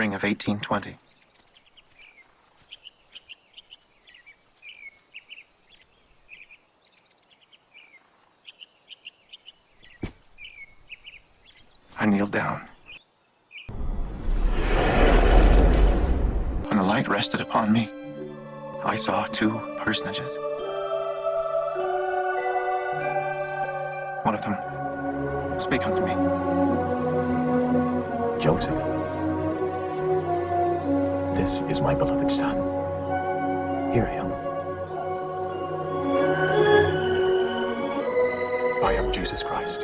spring of 1820. I kneeled down. When the light rested upon me, I saw two personages. One of them spake unto me. Joseph, this is my beloved son. Hear him. I am Jesus Christ.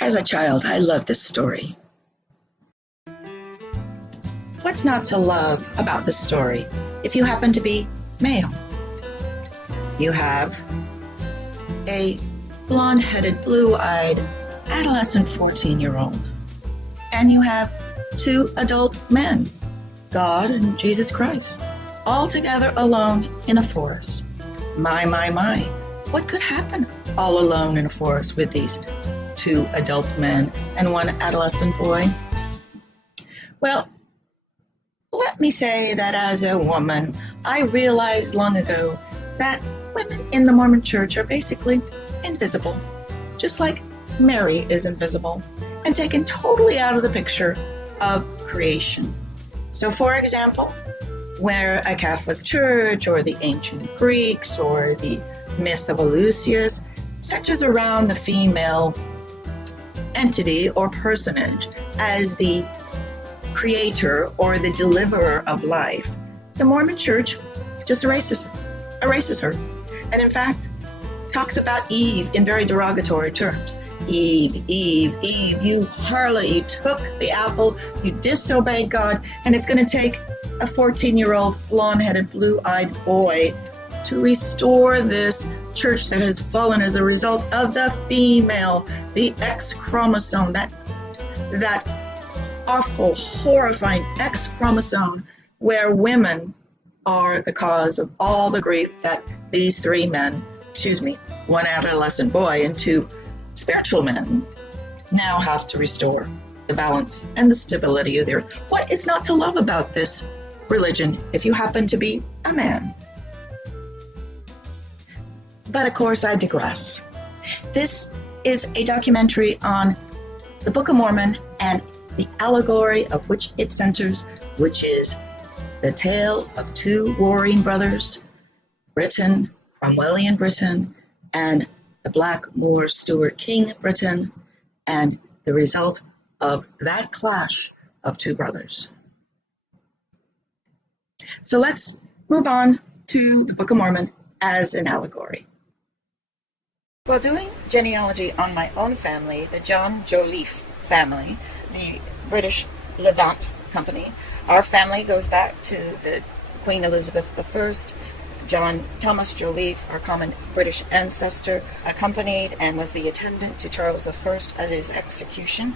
As a child, I loved this story. What's not to love about this story if you happen to be male? You have a blonde-headed, blue-eyed, adolescent 14-year-old. And you have two adult men, God and Jesus Christ, all together alone in a forest. My. What could happen all alone in a forest with these two adult men and one adolescent boy? Well, let me say that as a woman, I realized long ago that women in the Mormon Church are basically invisible, just like Mary is invisible and taken totally out of the picture of creation. So, for example, where a Catholic Church or the ancient Greeks or the myth of Eleusis centers around the female entity or personage as the creator or the deliverer of life, the Mormon Church just erases her. And in fact, talks about Eve in very derogatory terms. Eve, you harlot, you took the apple, you disobeyed God, and it's going to take a 14-year-old blonde-headed, blue-eyed boy to restore this church that has fallen as a result of the female, the X chromosome, that awful, horrifying X chromosome where women are the cause of all the grief that these three men, one adolescent boy and two spiritual men, now have to restore the balance and the stability of the earth. What is not to love about this religion if you happen to be a man? But of course, I digress. This is a documentary on the Book of Mormon and the allegory of which it centers, which is the tale of two warring brothers, Britain, Cromwellian Britain, and the Black Moor Stuart King Britain, and the result of that clash of two brothers. So let's move on to the Book of Mormon as an allegory. While doing genealogy on my own family, the John Joliffe family, the British Levant Company, our family goes back to the Queen Elizabeth I. John Thomas Joliffe, our common British ancestor, accompanied and was the attendant to Charles I at his execution.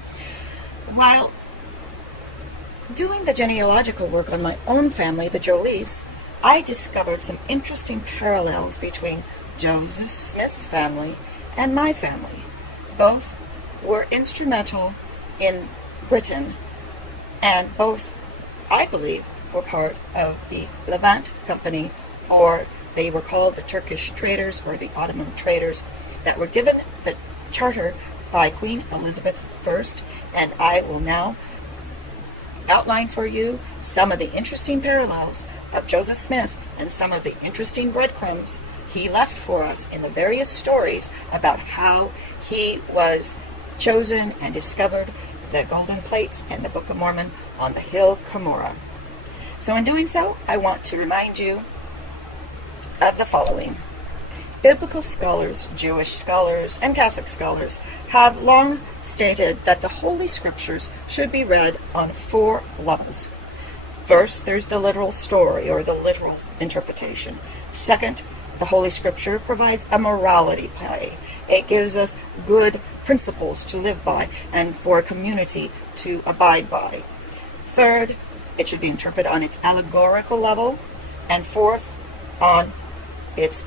While doing the genealogical work on my own family, the Joliffes, I discovered some interesting parallels between Joseph Smith's family and my family. Both were instrumental in Britain, and both, I believe, were part of the Levant Company, or they were called the Turkish traders or the Ottoman traders, that were given the charter by Queen Elizabeth I, and I will now outline for you some of the interesting parallels of Joseph Smith and some of the interesting breadcrumbs he left for us in the various stories about how he was chosen and discovered the golden plates and the Book of Mormon on the hill Cumorah. So in doing so, I want to remind you of the following. Biblical scholars, Jewish scholars, and Catholic scholars have long stated that the Holy Scriptures should be read on 4 levels. First, there's the literal story or the literal interpretation. Second, the Holy Scripture provides a morality play. It gives us good principles to live by and for a community to abide by. Third, it should be interpreted on its allegorical level. And fourth, on its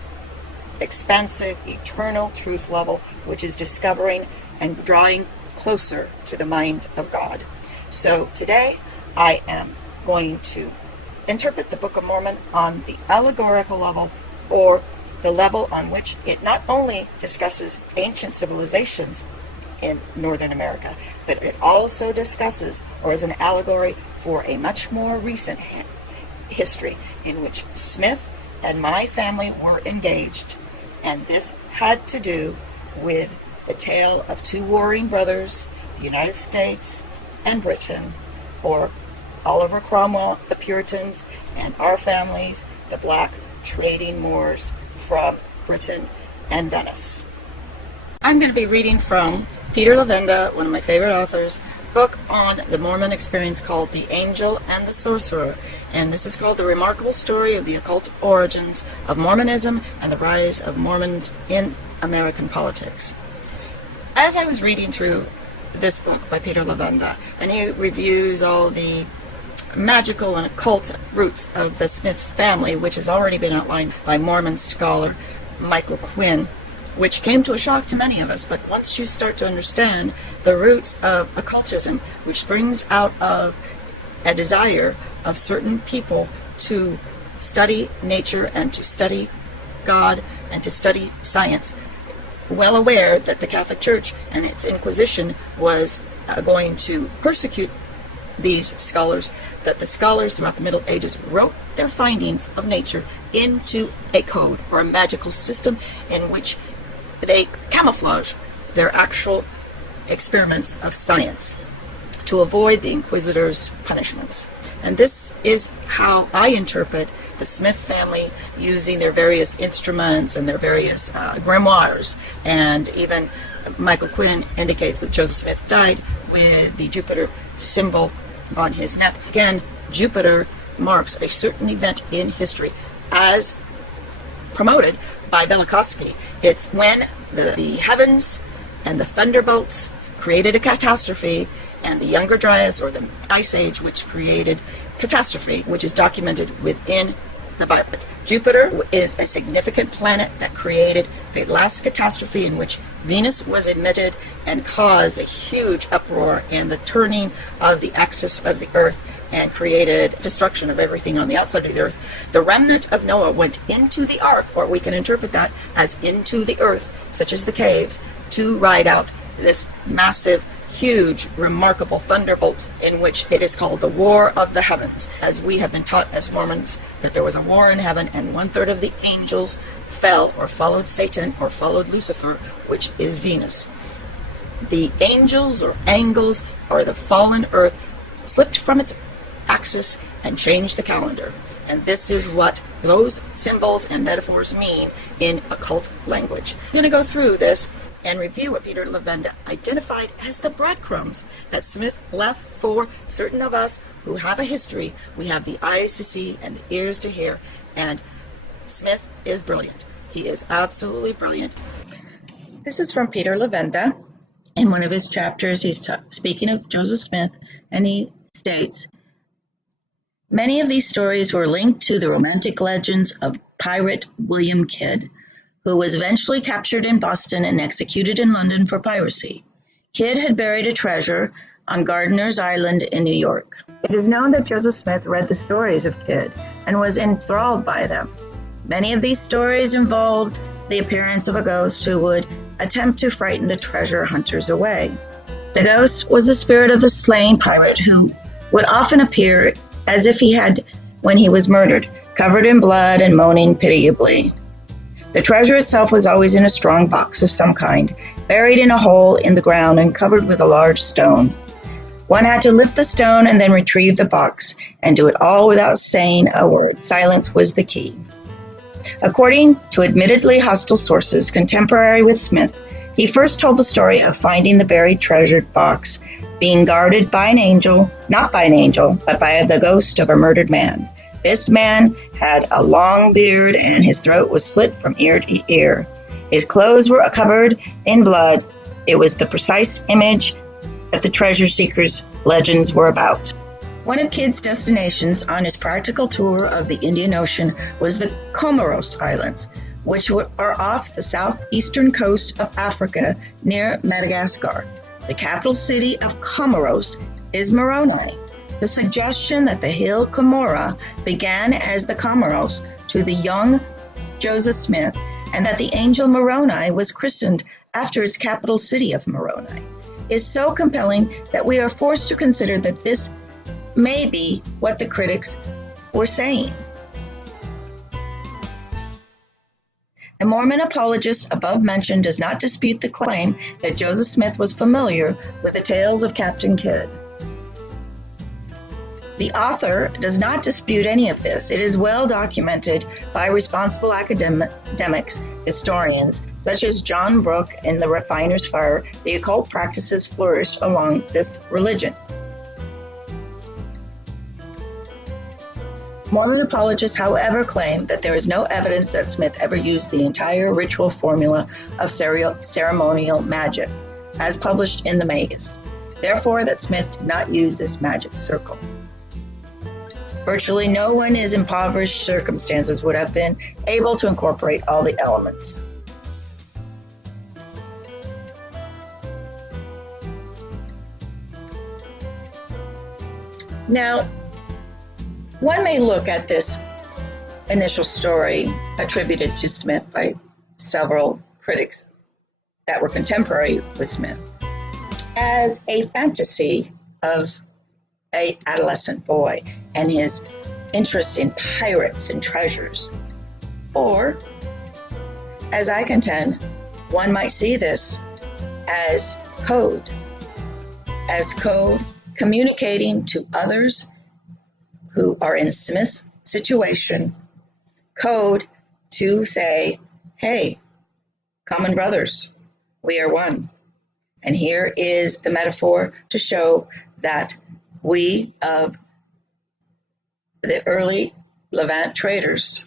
expansive, eternal truth level, which is discovering and drawing closer to the mind of God. So today I am going to interpret the Book of Mormon on the allegorical level, or the level on which it not only discusses ancient civilizations in Northern America, but it also discusses, or is an allegory for a much more recent history in which Smith and my family were engaged. And this had to do with the tale of two warring brothers, the United States and Britain, or Oliver Cromwell, the Puritans, and our families, the black trading Moors from Britain and Venice. I'm going to be reading from Peter Levenda, one of my favorite authors, book on the Mormon experience called The Angel and the Sorcerer. And this is called The Remarkable Story of the Occult Origins of Mormonism and the Rise of Mormons in American Politics. As I was reading through this book by Peter Levenda, and he reviews all the magical and occult roots of the Smith family, which has already been outlined by Mormon scholar Michael Quinn, which came to a shock to many of us. But once you start to understand the roots of occultism, which springs out of a desire of certain people to study nature and to study God and to study science, well aware that the Catholic Church and its Inquisition was going to persecute these scholars, that the scholars throughout the Middle Ages wrote their findings of nature into a code or a magical system in which they camouflage their actual experiments of science to avoid the Inquisitors' punishments. And this is how I interpret the Smith family using their various instruments and their various grimoires. And even Michael Quinn indicates that Joseph Smith died with the Jupiter symbol on his neck. Again, Jupiter marks a certain event in history as promoted by Velikovsky. It's when the heavens and the thunderbolts created a catastrophe, and the Younger Dryas, or the Ice Age, which created catastrophe, which is documented within the Bible. Jupiter is a significant planet that created the last catastrophe in which Venus was emitted and caused a huge uproar and the turning of the axis of the earth and created destruction of everything on the outside of the earth. The remnant of Noah went into the ark, or we can interpret that as into the earth, such as the caves, to ride out this massive, huge, remarkable thunderbolt, in which it is called the War of the Heavens, as we have been taught as Mormons that there was a war in heaven and 1/3 of the angels fell or followed Satan or followed Lucifer, which is Venus. The angels or angles, or the fallen earth, slipped from its axis and changed the calendar. And this is what those symbols and metaphors mean in occult language. I'm going to go through this and review what Peter Levenda identified as the breadcrumbs that Smith left for certain of us who have a history. We have the eyes to see and the ears to hear, and Smith is brilliant. He is absolutely brilliant. This is from Peter Levenda. In one of his chapters, he's speaking of Joseph Smith, and he states, many of these stories were linked to the romantic legends of pirate William Kidd, who was eventually captured in Boston and executed in London for piracy. Kidd had buried a treasure on Gardiner's Island in New York. It is known that Joseph Smith read the stories of Kidd and was enthralled by them. Many of these stories involved the appearance of a ghost who would attempt to frighten the treasure hunters away. The ghost was the spirit of the slain pirate, who would often appear as if he had when he was murdered, covered in blood and moaning pitiably. The treasure itself was always in a strong box of some kind, buried in a hole in the ground and covered with a large stone. One had to lift the stone and then retrieve the box, and do it all without saying a word. Silence was the key. According to admittedly hostile sources contemporary with Smith, he first told the story of finding the buried treasure box being guarded by an angel, not by an angel, but by the ghost of a murdered man. This man had a long beard, and his throat was slit from ear to ear. His clothes were covered in blood. It was the precise image that the treasure seekers' legends were about. One of Kidd's destinations on his practical tour of the Indian Ocean was the Comoros Islands, which are off the southeastern coast of Africa near Madagascar. The capital city of Comoros is Moroni. The suggestion that the hill Comora began as the Comoros to the young Joseph Smith, and that the angel Moroni was christened after its capital city of Moroni, is so compelling that we are forced to consider that this may be what the critics were saying. The Mormon apologist above mentioned does not dispute the claim that Joseph Smith was familiar with the tales of Captain Kidd. The author does not dispute any of this. It is well documented by responsible academics, historians, such as John Brooke in The Refiner's Fire. The occult practices flourished along this religion. Mormon apologists, however, claim that there is no evidence that Smith ever used the entire ritual formula of ceremonial magic, as published in the Maze. Therefore, that Smith did not use this magic circle. Virtually no one in impoverished circumstances would have been able to incorporate all the elements. Now, one may look at this initial story attributed to Smith by several critics that were contemporary with Smith as a fantasy of an adolescent boy and his interest in pirates and treasures. Or, as I contend, one might see this as code communicating to others who are in Smith's situation, code to say, hey, common brothers, we are one. And here is the metaphor to show that we of the early Levant traders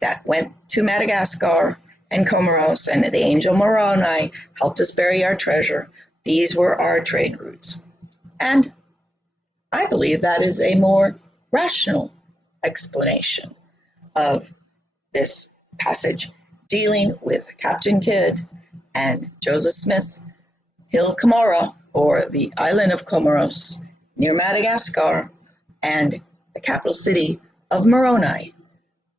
that went to Madagascar and Comoros, and the angel Moroni helped us bury our treasure. These were our trade routes. And I believe that is a more rational explanation of this passage dealing with Captain Kidd and Joseph Smith's Hill Comora, or the island of Comoros, near Madagascar, and the capital city of Moroni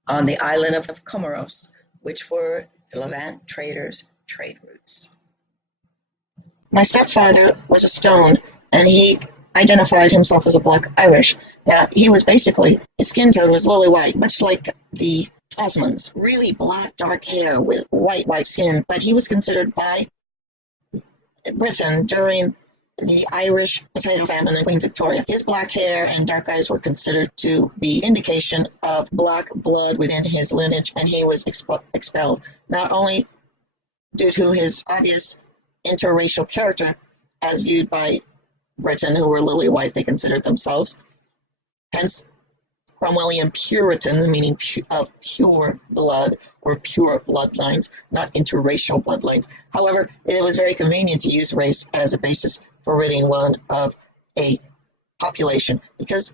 on the island of Comoros, which were the Levant traders' trade routes. My stepfather was a stone, and he identified himself as a black Irish. Now, he was basically, his skin tone was lily white, much like the Osmonds. Really black, dark hair with white skin, but he was considered by Britain during the Irish potato famine in Queen Victoria. His black hair and dark eyes were considered to be indication of black blood within his lineage, and he was expelled, not only due to his obvious interracial character as viewed by Britain, who were lily white, they considered themselves. Hence, Cromwellian Puritans, meaning of pure blood or pure bloodlines, not interracial bloodlines. However, it was very convenient to use race as a basis for ridding one of a population, because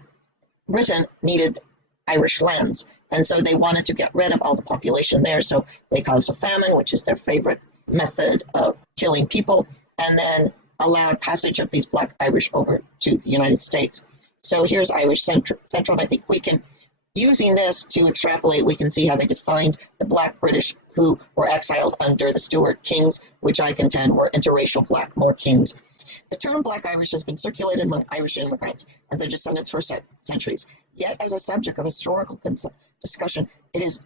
Britain needed Irish lands, and so they wanted to get rid of all the population there, so they caused a famine, which is their favorite method of killing people, and then allowed passage of these black Irish over to the United States. So here's Irish Central, and I think we can, using this to extrapolate, we can see how they defined the black British who were exiled under the Stuart kings, which I contend were interracial Blackmore kings. The term Black Irish has been circulated among Irish immigrants and their descendants for centuries. Yet, as a subject of historical discussion, it is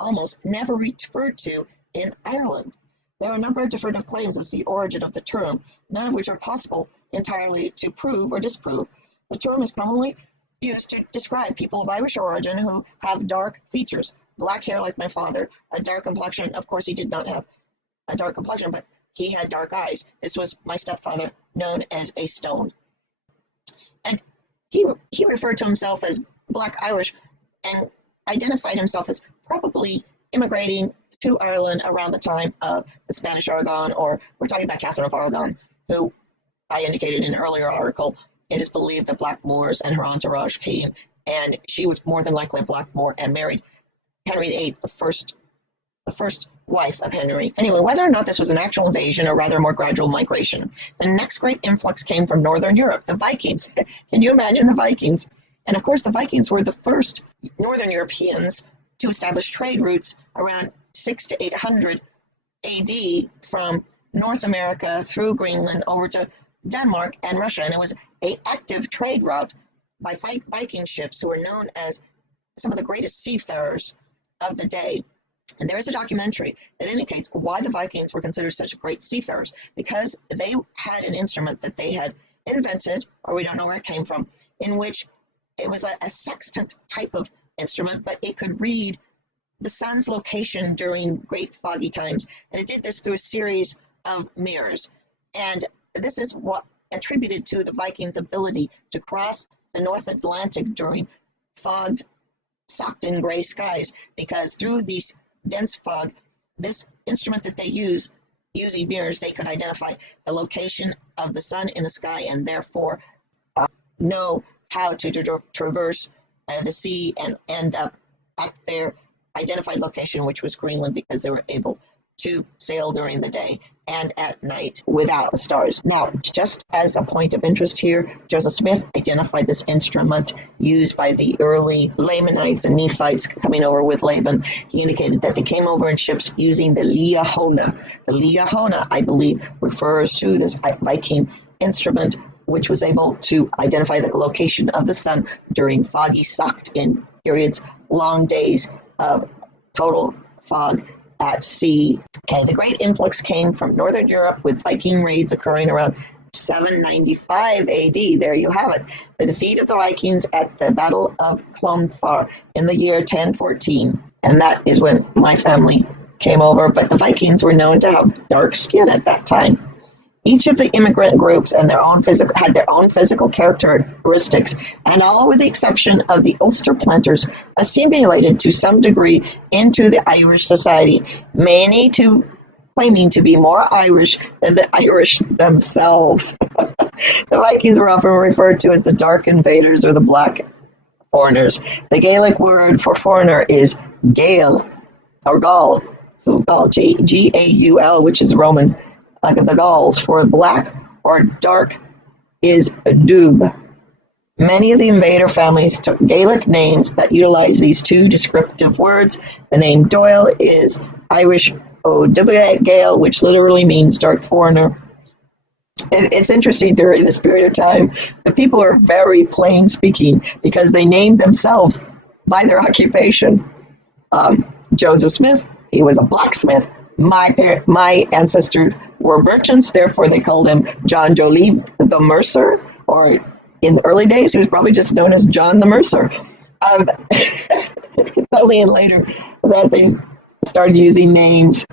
almost never referred to in Ireland. There are a number of different claims as the origin of the term, none of which are possible entirely to prove or disprove. The term is commonly used to describe people of Irish origin who have dark features, black hair like my father, a dark complexion. Of course, he did not have a dark complexion, but he had dark eyes. This was my stepfather, known as a stone. And he referred to himself as Black Irish and identified himself as probably immigrating to Ireland around the time of the Spanish Aragon, or we're talking about Catherine of Aragon, who I indicated in an earlier article it is believed that Black Moors and her entourage came, and she was more than likely a Black Moor and married Henry VIII, the first wife of Henry. Anyway, whether or not this was an actual invasion or rather a more gradual migration, the next great influx came from Northern Europe, the Vikings. Can you imagine the Vikings? And of course, the Vikings were the first Northern Europeans to establish trade routes around 6 to 800 AD from North America through Greenland over to Denmark and Russia. And it was an active trade route by Viking ships who were known as some of the greatest seafarers of the day. And there is a documentary that indicates why the Vikings were considered such great seafarers, because they had an instrument that they had invented, or we don't know where it came from, in which it was a sextant type of instrument, but it could read the sun's location during great foggy times. And it did this through a series of mirrors. And this is what attributed to the Vikings' ability to cross the North Atlantic during fogged, socked in gray skies, because through these dense fog, this instrument that they use, using mirrors, they could identify the location of the sun in the sky and therefore know how to traverse the sea and end up at their identified location, which was Greenland, because they were able to sail during the day and at night without the stars. Now, just as a point of interest here, Joseph Smith identified this instrument used by the early Lamanites and Nephites coming over with Laban. He indicated that they came over in ships using the liahona. The liahona, I believe, refers to this Viking instrument, which was able to identify the location of the sun during foggy, socked-in periods, long days of total fog at sea. Okay, the great influx came from Northern Europe, with Viking raids occurring around 795 AD. There you have it. The defeat of the Vikings at the Battle of Clonfar in the year 1014. And that is when my family came over. But the Vikings were known to have dark skin at that time. Each of the immigrant groups had their own physical characteristics, and all with the exception of the Ulster planters, assimilated to some degree into the Irish society, many claiming to be more Irish than the Irish themselves. The Vikings were often referred to as the dark invaders or the black foreigners. The Gaelic word for foreigner is Gael, or Gaul, G-A-U-L, which is Roman. Like the Gauls, for black or dark is Dubh. Many of the invader families took Gaelic names that utilize these two descriptive words. The name Doyle is Irish Gael, which literally means dark foreigner. It's interesting, during this period of time, the people are very plain speaking because they named themselves by their occupation. Joseph Smith, he was a blacksmith. My ancestors were merchants, therefore they called him John Joliffe the Mercer, or in the early days he was probably just known as John the Mercer. It's only in later that they started using names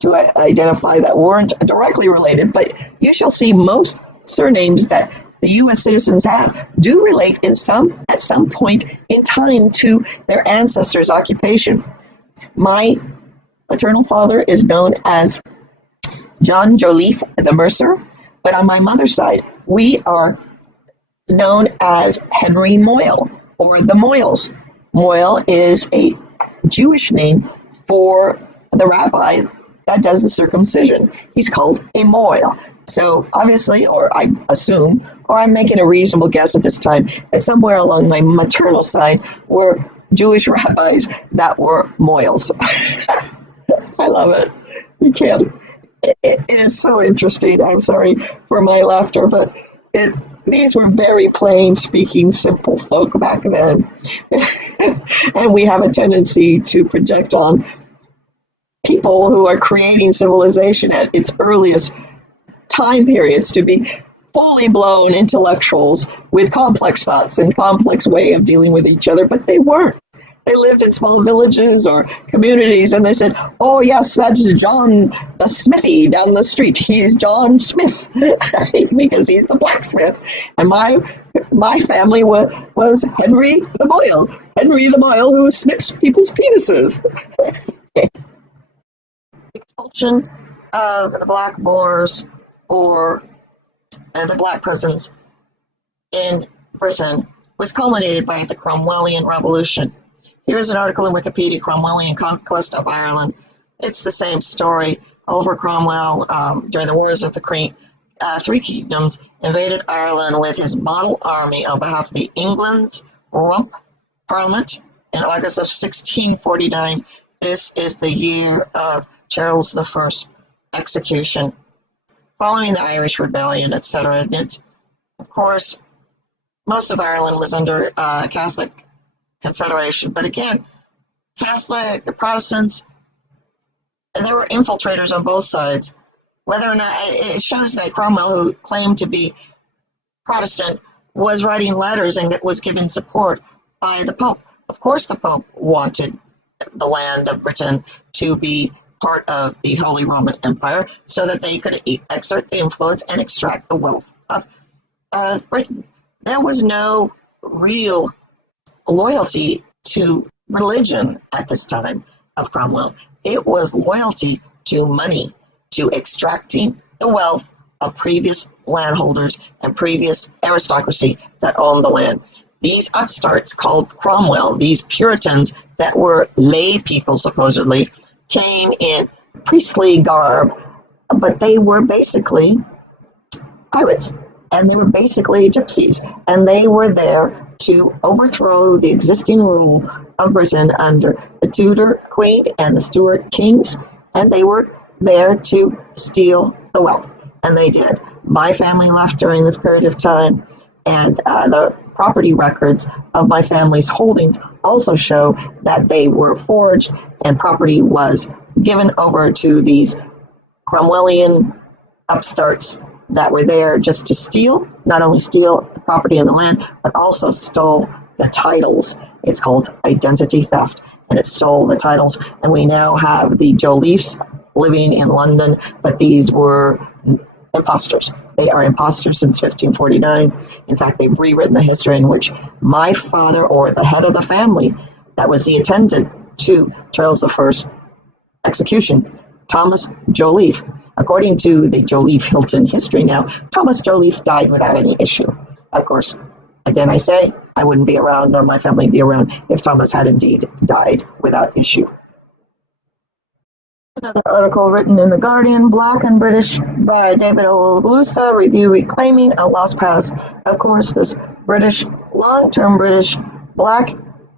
to identify that weren't directly related, but you shall see most surnames that the U.S. citizens have do relate at some point in time to their ancestors' occupation. My paternal father is known as John Joliffe the Mercer, but on my mother's side, we are known as Henry Moyle, or the Moyles. Moyle is a Jewish name for the rabbi that does the circumcision. He's called a Moyle. So obviously, or I assume, or I'm making a reasonable guess at this time, that somewhere along my maternal side were Jewish rabbis that were Moyles. I love it. You can't. It is so interesting. I'm sorry for my laughter, but these were very plain speaking, simple folk back then. And we have a tendency to project on people who are creating civilization at its earliest time periods to be fully blown intellectuals with complex thoughts and complex way of dealing with each other, but they weren't. They lived in small villages or communities, and they said, oh, yes, that's John the Smithy down the street. He's John Smith because he's the blacksmith. And my family was Henry the Moyle. Henry the Moyle who snips people's penises. Expulsion of the Black Moors or the Black peasants in Britain was culminated by the Cromwellian Revolution. Here's an article in Wikipedia, Cromwellian Conquest of Ireland. It's the same story. Oliver Cromwell, during the Wars of the Three Kingdoms, invaded Ireland with his model army on behalf of the England's Rump Parliament in August of 1649. This is the year of Charles I's execution, following the Irish Rebellion, etc. Of course, most of Ireland was under Catholic Confederation, but again, Catholic, the Protestants, there were infiltrators on both sides. Whether or not, it shows that Cromwell, who claimed to be Protestant, was writing letters and was given support by the Pope. Of course, the Pope wanted the land of Britain to be part of the Holy Roman Empire so that they could exert the influence and extract the wealth of Britain. There was no real loyalty to religion at this time of Cromwell. It was loyalty to money, to extracting the wealth of previous landholders and previous aristocracy that owned the land. These upstarts called Cromwell, these Puritans that were lay people supposedly, came in priestly garb, but they were basically pirates, and they were basically gypsies, and they were there to overthrow the existing rule of Britain under the Tudor Queen and the Stuart Kings, and they were there to steal the wealth, and they did. My family left during this period of time, and the property records of my family's holdings also show that they were forged and property was given over to these Cromwellian upstarts that were there just to steal, not only steal the property and the land, but also stole the titles. It's called identity theft, and it stole the titles. And we now have the Jollifes living in London, but these were imposters. They are imposters since 1549. In fact, they've rewritten the history in which my father, or the head of the family, that was the attendant to Charles I's execution, Thomas Joliffe. According to the Joliffe-Hilton history now, Thomas Joliffe died without any issue. Of course, again I say, I wouldn't be around, nor my family be around, if Thomas had indeed died without issue. Another article written in The Guardian, Black and British, by David Olubusa, review reclaiming a lost past. Of course, this British, long-term British, black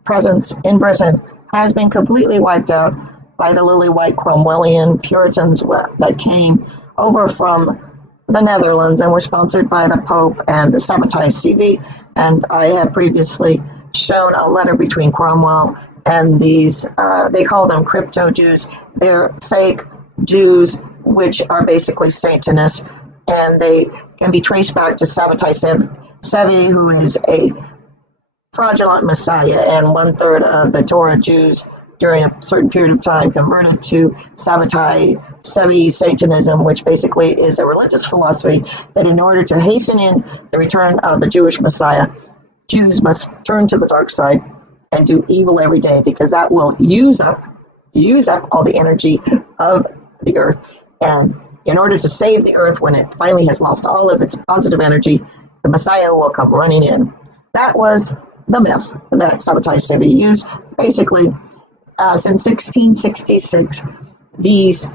presence in Britain has been completely wiped out by the lily-white Cromwellian Puritans that came over from the Netherlands and were sponsored by the Pope and the Sabbatai CV. And I have previously shown a letter between Cromwell and these, they call them crypto Jews. They're fake Jews, which are basically Satanists, and they can be traced back to Sabbatai Sevi, who is a fraudulent messiah, and 1/3 of the Torah Jews during a certain period of time converted to Sabbatai Sevi Satanism, which basically is a religious philosophy that in order to hasten in the return of the Jewish Messiah, Jews must turn to the dark side and do evil every day, because that will use up all the energy of the earth. And in order to save the earth when it finally has lost all of its positive energy, the Messiah will come running in. That was the myth that Sabbatai Sevi used. Basically, since 1666, these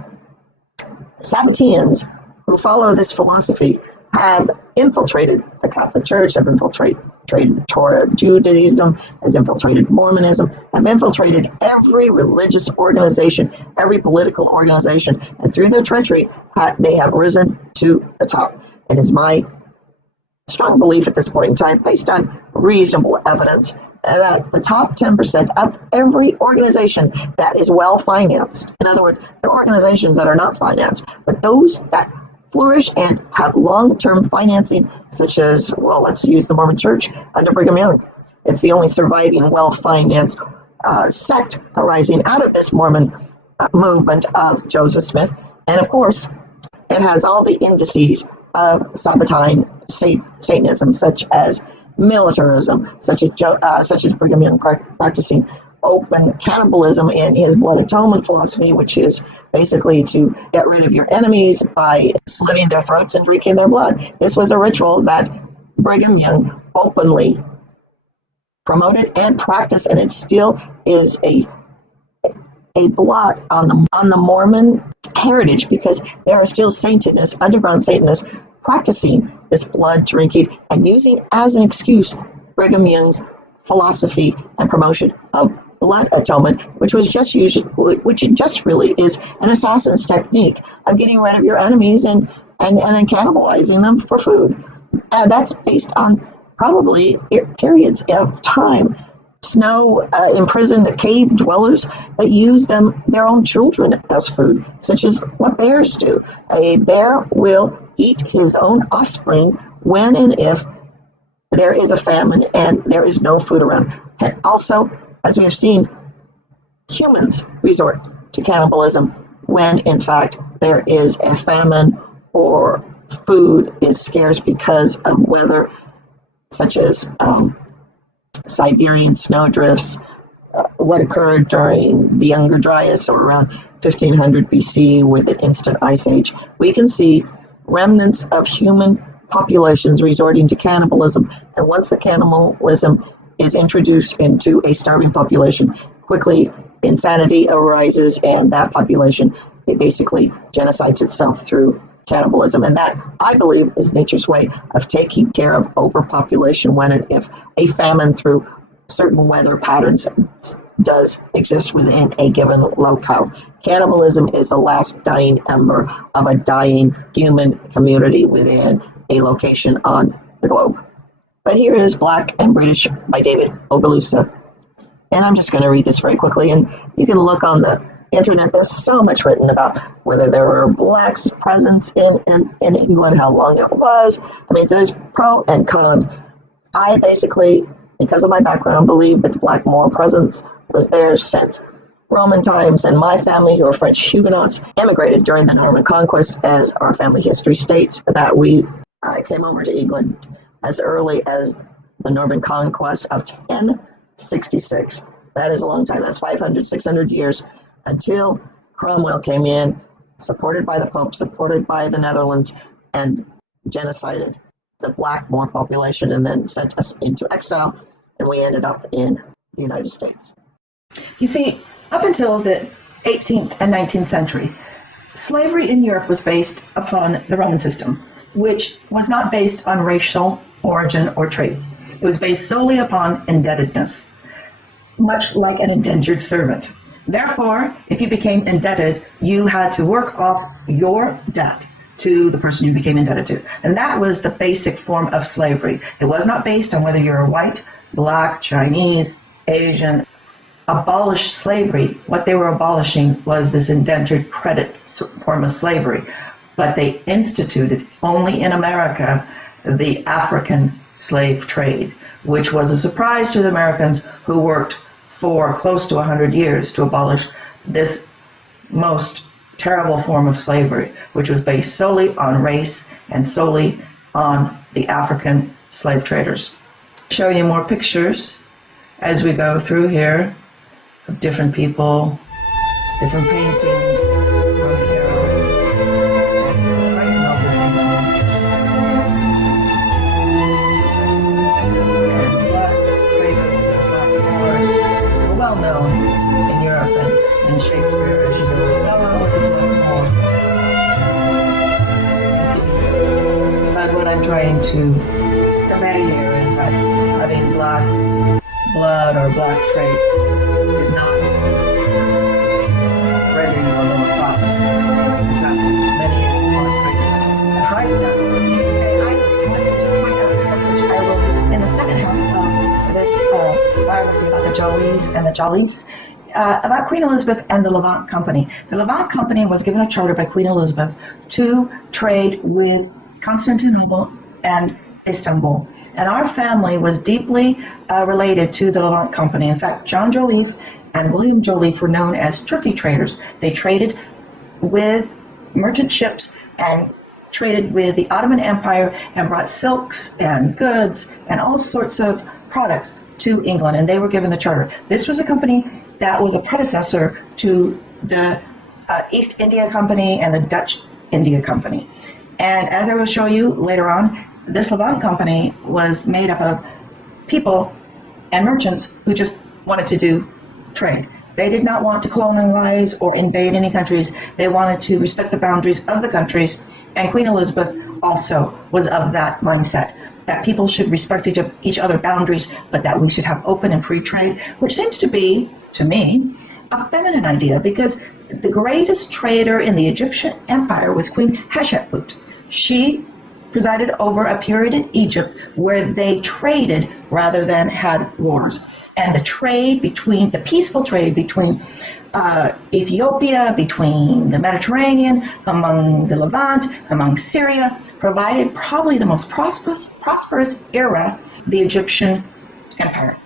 Sabbateans who follow this philosophy have infiltrated the Catholic Church, have infiltrated the Torah Judaism, has infiltrated Mormonism, have infiltrated every religious organization, every political organization, and through their treachery, they have risen to the top. It is my strong belief at this point in time, based on reasonable evidence, that the top 10% of every organization that is well financed, in other words, there are organizations that are not financed, but those that flourish and have long-term financing, such as, well, let's use the Mormon Church under Brigham Young. It's the only surviving well-financed sect arising out of this Mormon movement of Joseph Smith. And of course, it has all the indices of Sabbatean Satanism, such as militarism, such as Brigham Young practicing open cannibalism in his blood atonement philosophy, which is basically to get rid of your enemies by slitting their throats and drinking their blood. This was a ritual that Brigham Young openly promoted and practiced, and it still is a blot on the Mormon heritage, because there are still Satanists, underground Satanists, practicing this blood drinking and using as an excuse Brigham Young's philosophy and promotion of blood atonement, which it just really is an assassin's technique of getting rid of your enemies and then cannibalizing them for food. That's based on probably periods of time. Snow imprisoned cave dwellers that use their own children as food, such as what bears do. A bear will eat his own offspring when and if there is a famine and there is no food around. And also, as we have seen, humans resort to cannibalism when, in fact, there is a famine or food is scarce because of weather, such as Siberian snowdrifts, what occurred during the Younger Dryas or around 1500 BC with an instant ice age. We can see remnants of human populations resorting to cannibalism, and once the cannibalism is introduced into a starving population, quickly insanity arises, and that population, it basically genocides itself through cannibalism. And that, I believe, is nature's way of taking care of overpopulation when and if a famine through certain weather patterns does exist within a given locale. Cannibalism is the last dying ember of a dying human community within a location on the globe. But here is Black and British by David Ogalusa. And I'm just going to read this very quickly, and you can look on the internet. There's so much written about whether there were blacks present in England, how long it was. I mean, there's pro and con. I basically, because of my background, believe that the black moral presence was there since Roman times, and my family, who are French Huguenots, immigrated during the Norman Conquest, as our family history states, that I came over to England as early as the Norman Conquest of 1066. That is a long time. That's 500, 600 years until Cromwell came in, supported by the Pope, supported by the Netherlands, and genocided the black Moor population and then sent us into exile, and we ended up in the United States. You see, up until the 18th and 19th century, slavery in Europe was based upon the Roman system, which was not based on racial origin or traits. It was based solely upon indebtedness, much like an indentured servant. Therefore, if you became indebted, you had to work off your debt to the person you became indebted to. And that was the basic form of slavery. It was not based on whether you're white, black, Chinese, Asian. Abolished slavery. What they were abolishing was this indentured credit form of slavery. But they instituted, only in America, the African slave trade, which was a surprise to the Americans, who worked for close to 100 years to abolish this most terrible form of slavery, which was based solely on race and solely on the African slave traders. Show you more pictures as we go through here of different people, different paintings from the era, and quite noble paintings. And black traders and black moors were well known in Europe and in Shakespeare, as you know. Bella was a black moor. But what I'm trying to convey here is that having black blood or black traits did not render you a lower class. In fact, many are high status. And I want to just point out something which I will, in the second half of this biography about the Jollies and the Jollies, about Queen Elizabeth and the Levant Company. The Levant Company was given a charter by Queen Elizabeth to trade with Constantinople and Istanbul. And our family was deeply related to the Levant Company. In fact, John Joliffe and William Joliffe were known as Turkey traders. They traded with merchant ships and traded with the Ottoman Empire and brought silks and goods and all sorts of products to England, and they were given the charter. This was a company that was a predecessor to the East India Company and the Dutch India Company. And as I will show you later on, this Levant company was made up of people and merchants who just wanted to do trade. They did not want to colonize or invade any countries. They wanted to respect the boundaries of the countries. And Queen Elizabeth also was of that mindset, that people should respect each other's boundaries, but that we should have open and free trade, which seems to be, to me, a feminine idea, because the greatest trader in the Egyptian Empire was Queen Hatshepsut. She presided over a period in Egypt where they traded rather than had wars. And the peaceful trade between Ethiopia, between the Mediterranean, among the Levant, among Syria, provided probably the most prosperous era, the Egyptian Empire.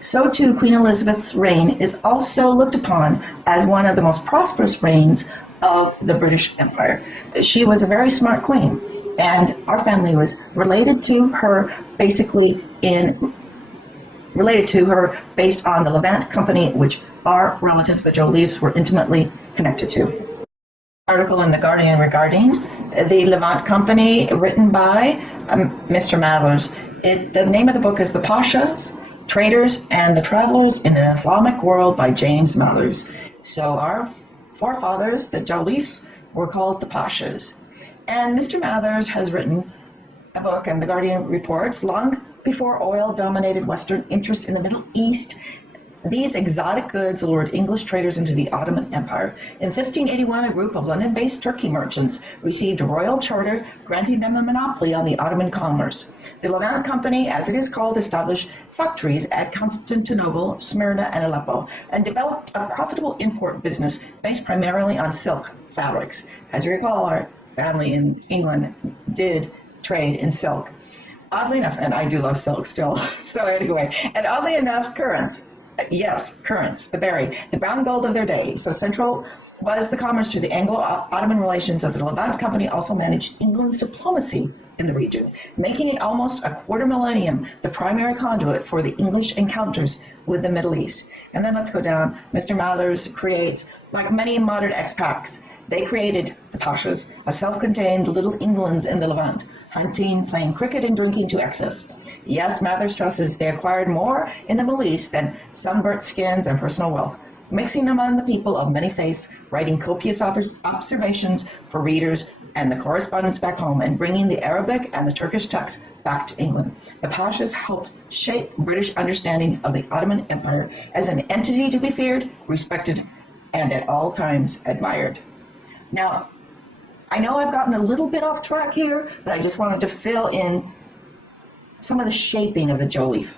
So too, Queen Elizabeth's reign is also looked upon as one of the most prosperous reigns of the British Empire. She was a very smart queen, and our family was related to her based on the Levant Company, which our relatives, the Jolliffes, were intimately connected to. Article in The Guardian regarding the Levant Company, written by Mr. Mathers. The name of the book is The Pashas, Traders and the Travelers in the Islamic World by James Mathers. So our forefathers, the Jolliffes, were called the Pashas. And Mr. Mathers has written a book, and The Guardian reports, long before oil dominated Western interest in the Middle East, these exotic goods lured English traders into the Ottoman Empire. In 1581, a group of London-based Turkey merchants received a royal charter granting them a monopoly on the Ottoman commerce. The Levant Company, as it is called, established factories at Constantinople, Smyrna, and Aleppo, and developed a profitable import business based primarily on silk fabrics. As you recall, our family in England did trade in silk. Oddly enough, and I do love silk still, so anyway, and oddly enough, currants. Yes, currants, the berry, the brown gold of their day. So central was the commerce to the Anglo-Ottoman relations of the Levant Company also managed England's diplomacy in the region, making it almost a quarter millennium the primary conduit for the English encounters with the Middle East. And then let's go down. Mr. Mathers creates, like many modern expats, they created the Pashas, a self-contained little Englands in the Levant, hunting, playing cricket, and drinking to excess. Yes, Mathers stresses they acquired more in the Middle East than sunburnt skins and personal wealth, mixing among the people of many faiths, writing copious observations for readers and the correspondence back home, and bringing the Arabic and the Turkish texts back to England. The Pashas helped shape British understanding of the Ottoman Empire as an entity to be feared, respected, and at all times admired. Now, I know I've gotten a little bit off track here, but I just wanted to fill in some of the shaping of the Joliffe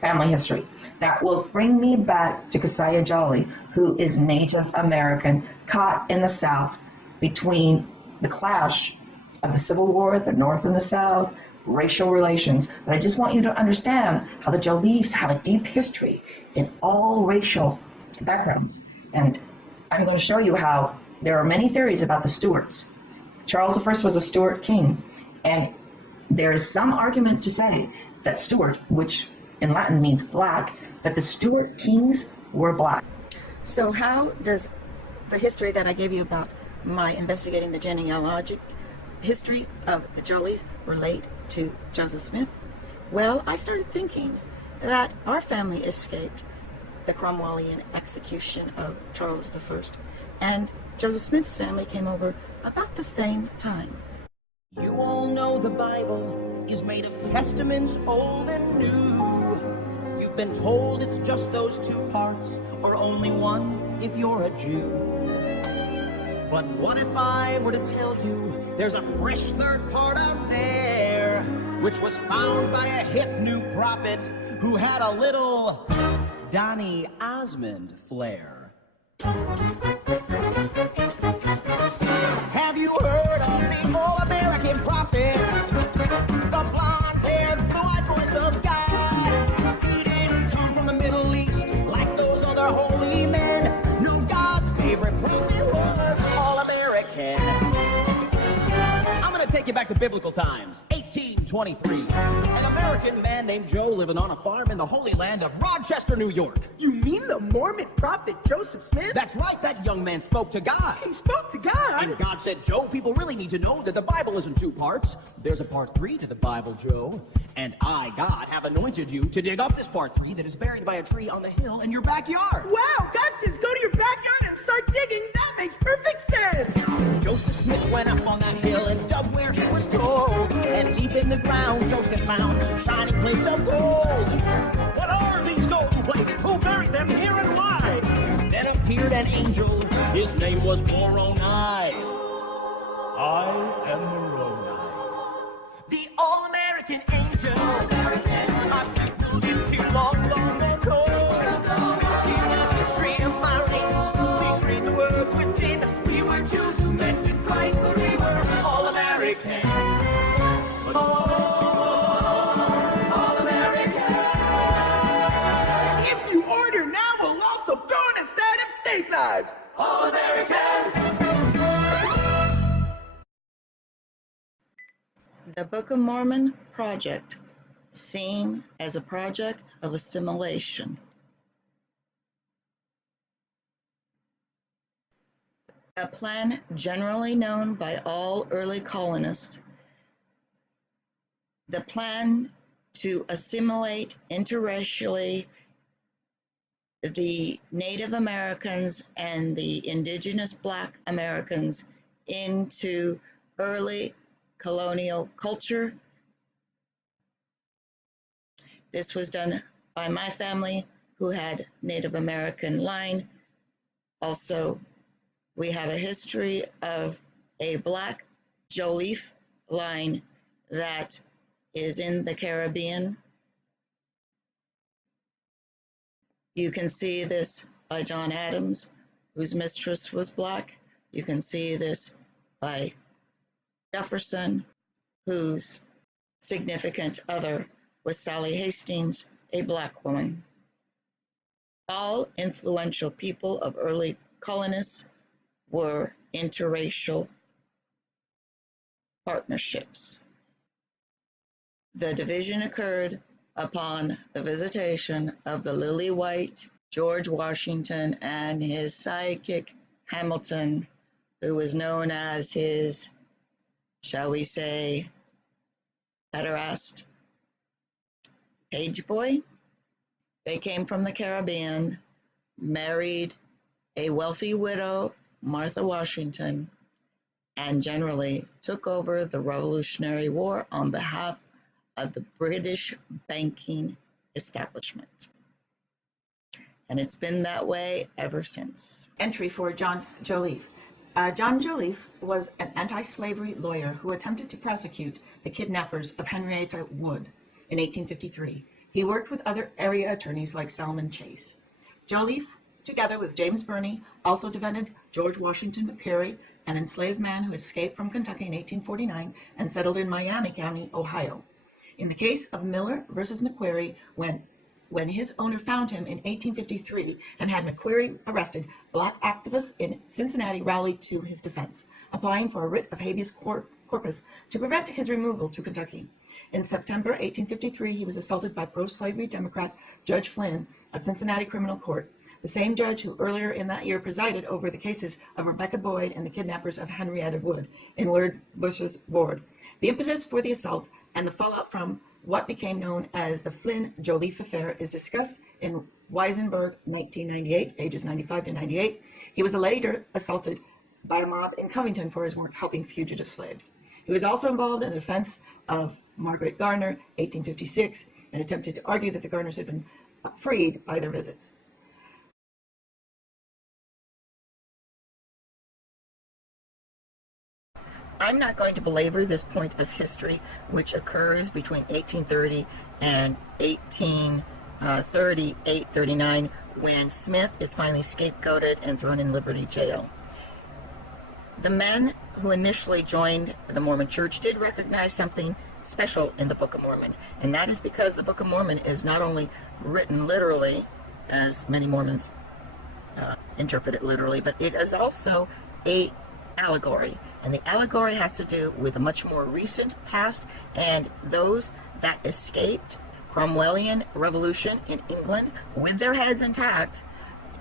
family history. That will bring me back to Keziah Jolley, who is Native American, caught in the South between the clash of the Civil War, the North and the South, racial relations. But I just want you to understand how the Jolliffes have a deep history in all racial backgrounds. And I'm going to show you how there are many theories about the Stuarts. Charles I was a Stuart king, and there is some argument to say that Stuart, which in Latin means black, that the Stuart kings were black. So how does the history that I gave you about my investigating the genealogic history of the Jollies relate to Joseph Smith? Well, I started thinking that our family escaped the Cromwellian execution of Charles I, and Joseph Smith's family came over about the same time. You all know the Bible is made of testaments old and new. You've been told it's just those two parts, or only one if you're a Jew. But what if I were to tell you there's a fresh third part out there, which was found by a hip new prophet who had a little Donny Osmond flair? Have you heard of the all-American prophet? The blonde-haired, blue-eyed voice of God. He didn't come from the Middle East like those other holy men. No, God's favorite prophet was all-American. I'm gonna take you back to biblical times, 1820. 1823. An American man named Joe living on a farm in the holy land of Rochester, New York. You mean the Mormon Prophet Joseph Smith? That's right, that young man spoke to God. He spoke to God? And God said, Joe, people really need to know that the Bible is in two parts. There's a part 3 to the Bible, Joe. And I, God, have anointed you to dig up this part 3 that is buried by a tree on the hill in your backyard. Wow, God says go to your backyard and start digging. That makes perfect sense. Joseph Smith went up on that hill and dug where he was told. And deep in the ground, Joseph found shining plates of gold. What are these golden plates? Who buried them here and why? Then appeared an angel. His name was Moroni. I am Moroni. The all-American angel. Our people lived too long, long ago. See the history of my race. Please read the words within. We were Jews who met with Christ, but we were all-American. All-American. If you order now, we'll also throw in a set of steak knives. All-American. The Book of Mormon project, seen as a project of assimilation. A plan generally known by all early colonists. The plan to assimilate interracially the Native Americans and the indigenous Black Americans into early colonial culture. This was done by my family, who had Native American line. Also, we have a history of a Black Joliffe line that is in the Caribbean. You can see this by John Adams, whose mistress was Black. You can see this by Jefferson, whose significant other was Sally Hastings, a Black woman. All influential people of early colonists were interracial partnerships. The division occurred upon the visitation of the lily white George Washington and his sidekick Hamilton, who was known as his, shall we say, pederast page boy. They came from the Caribbean, married a wealthy widow, Martha Washington, and generally took over the Revolutionary War on behalf of the British banking establishment. And it's been that way ever since. Entry for John Joliffe. John Joliffe was an anti-slavery lawyer who attempted to prosecute the kidnappers of Henrietta Wood in 1853. He worked with other area attorneys like Salmon Chase. Joliffe, together with James Birney, also defended George Washington McCreary, an enslaved man who escaped from Kentucky in 1849 and settled in Miami County, Ohio. In the case of Miller versus McCreary, when his owner found him in 1853 and had McCreary arrested, Black activists in Cincinnati rallied to his defense, applying for a writ of habeas corpus to prevent his removal to Kentucky. In September 1853, he was assaulted by pro-slavery Democrat Judge Flynn of Cincinnati Criminal Court, the same judge who earlier in that year presided over the cases of Rebecca Boyd and the kidnappers of Henrietta Wood in Ward versus Ward. The impetus for the assault and the fallout from what became known as the Flynn-Joliffe affair is discussed in Weisenberg, 1998, pages 95 to 98. He was later assaulted by a mob in Covington for his work helping fugitive slaves. He was also involved in the defense of Margaret Garner, 1856, and attempted to argue that the Garners had been freed by their visits. I'm not going to belabor this point of history, which occurs between 1830 and 1838-39, when Smith is finally scapegoated and thrown in Liberty Jail. The men who initially joined the Mormon Church did recognize something special in the Book of Mormon, and that is because the Book of Mormon is not only written literally, as many Mormons interpret it literally, but it is also an allegory. And the allegory has to do with a much more recent past and those that escaped Cromwellian revolution in England with their heads intact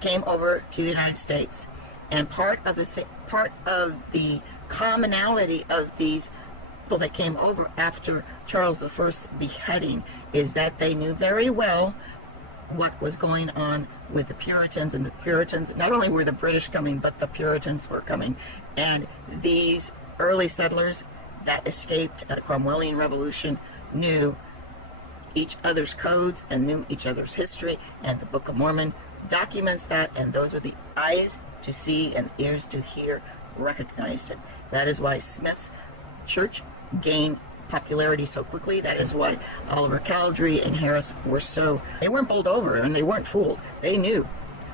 came over to the United States. And part of the commonality of these people that came over after Charles I's beheading is that they knew very well what was going on with the Puritans, and the Puritans, not only were the British coming, but the Puritans were coming. And these early settlers that escaped the Cromwellian Revolution knew each other's codes and knew each other's history, and the Book of Mormon documents that, and those were the eyes to see and ears to hear recognized it. That is why Smith's church gained popularity so quickly. That is why Oliver Cowdery and Harris they weren't bowled over and they weren't fooled. They knew